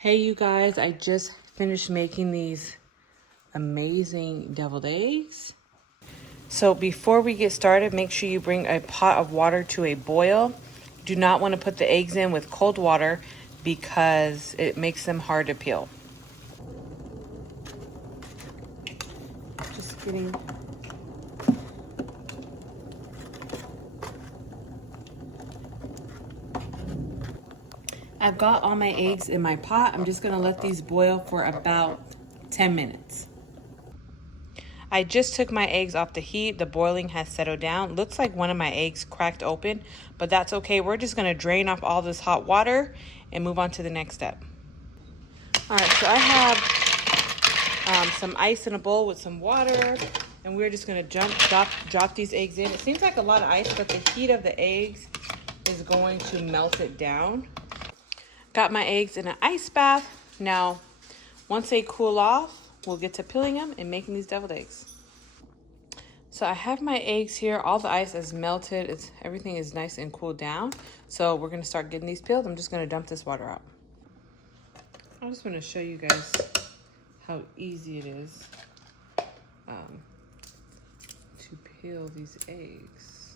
Hey you guys, I just finished making these amazing deviled eggs. So before we get started, make sure you bring a pot of water to a boil. Do not want to put the eggs in with cold water because it makes them hard to peel. Just kidding. I've got all my eggs in my pot. I'm just gonna let these boil for about 10 minutes. I just took my eggs off the heat. The boiling has settled down. Looks like one of my eggs cracked open, but that's okay. We're just gonna drain off all this hot water and move on to the next step. All right, so I have some ice in a bowl with some water, and we're just gonna drop these eggs in. It seems like a lot of ice, but the heat of the eggs is going to melt it down. Got my eggs in an ice bath. Now, once they cool off, we'll get to peeling them and making these deviled eggs. So I have my eggs here. All the ice is melted. Everything is nice and cooled down. So we're gonna start getting these peeled. I'm just gonna dump this water out. I just wanna show you guys how easy it is to peel these eggs.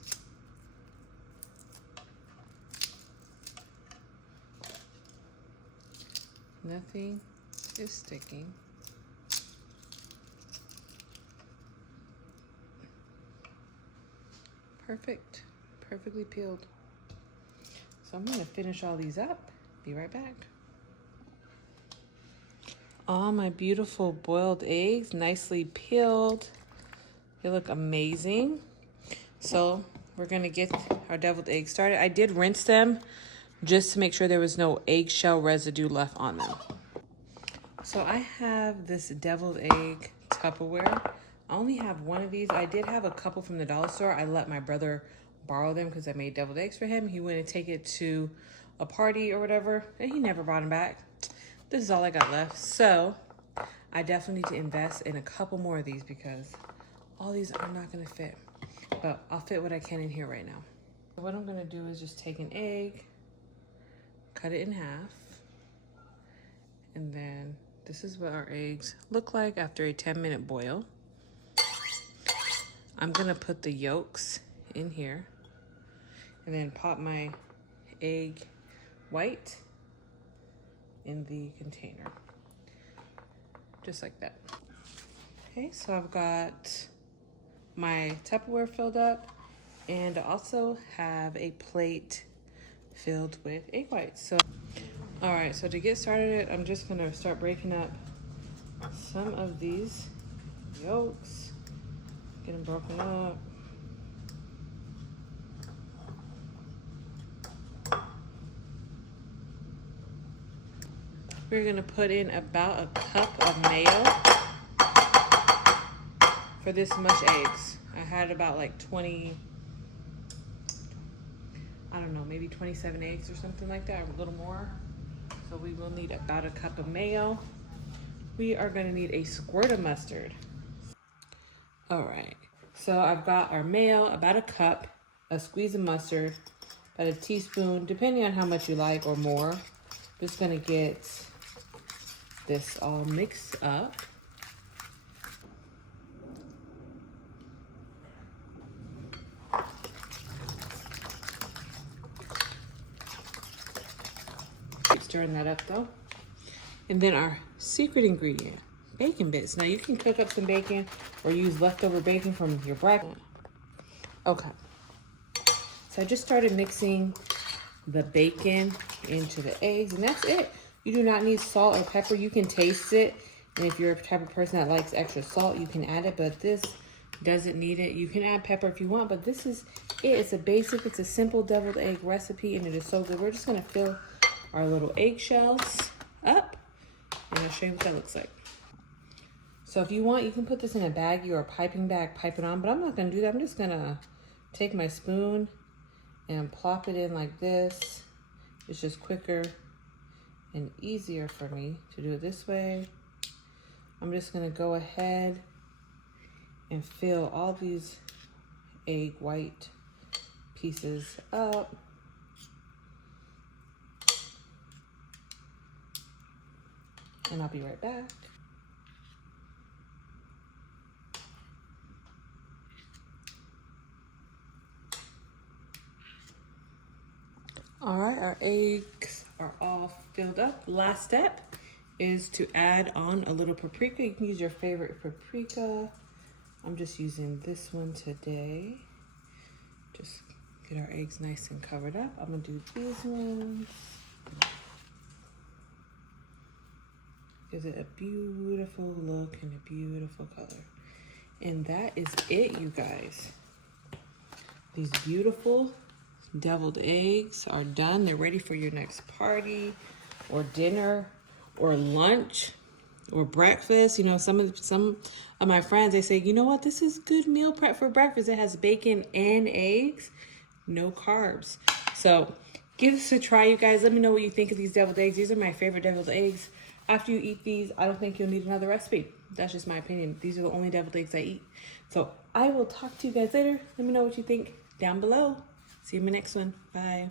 Nothing is sticking. Perfect, perfectly peeled. So I'm gonna finish all these up. Be right back. All my beautiful boiled eggs, nicely peeled. They look amazing. So we're gonna get our deviled eggs started. I did rinse them just to make sure there was no eggshell residue left on them. So I have this deviled egg Tupperware. I only have one of these. I did have a couple from the dollar store. I let my brother borrow them because I made deviled eggs for him. He went and take it to a party or whatever, and he never brought them back. This is all I got left. So I definitely need to invest in a couple more of these because all these are not gonna fit. But I'll fit what I can in here right now. So what I'm gonna do is just take an egg, cut it in half, and then this is what our eggs look like after a 10-minute boil. I'm gonna put the yolks in here and then pop my egg white in the container, just like that. Okay, so I've got my Tupperware filled up, and I also have a plate filled with egg whites. So, all right, so to get started, I'm just gonna start breaking up some of these yolks, get them broken up. We're gonna put in about a cup of mayo for this much eggs. I had about like 20, I don't know, maybe 27 eggs or something like that, or a little more. So we will need about a cup of mayo. We are gonna need a squirt of mustard. All right, so I've got our mayo, about a cup, a squeeze of mustard, about a teaspoon, depending on how much you like or more. Just gonna get this all mixed up. Keep stirring that up though. And then our secret ingredient, bacon bits. Now you can cook up some bacon or use leftover bacon from your breakfast. Okay, so I just started mixing the bacon into the eggs, and that's it. You do not need salt or pepper. You can taste it, and if you're a type of person that likes extra salt, you can add it, but this doesn't need it. You can add pepper if you want, but this is it. It's a simple deviled egg recipe, and it is so good. We're just gonna fill our little eggshells up, and I'll show you what that looks like. So if you want, you can put this in a baggie or a piping bag, pipe it on, but I'm not gonna do that. I'm just gonna take my spoon and plop it in like this. It's just quicker and easier for me to do it this way. I'm just gonna go ahead and fill all these egg white pieces up. and I'll be right back. All right, our eggs are all filled up. Last step is to add on a little paprika. You can use your favorite paprika. I'm just using this one today. Just get our eggs nice and covered up. I'm gonna do these ones. Gives it a beautiful look and a beautiful color. And that is it, you guys. These beautiful deviled eggs are done. They're ready for your next party or dinner or lunch or breakfast. You know, some of my friends, they say, you know what, this is good meal prep for breakfast. It has bacon and eggs, no carbs. So give this a try, you guys. Let me know what you think of these deviled eggs. These are my favorite deviled eggs. After you eat these, I don't think you'll need another recipe. That's just my opinion. These are the only deviled eggs I eat. So I will talk to you guys later. Let me know what you think down below. See you in my next one. Bye.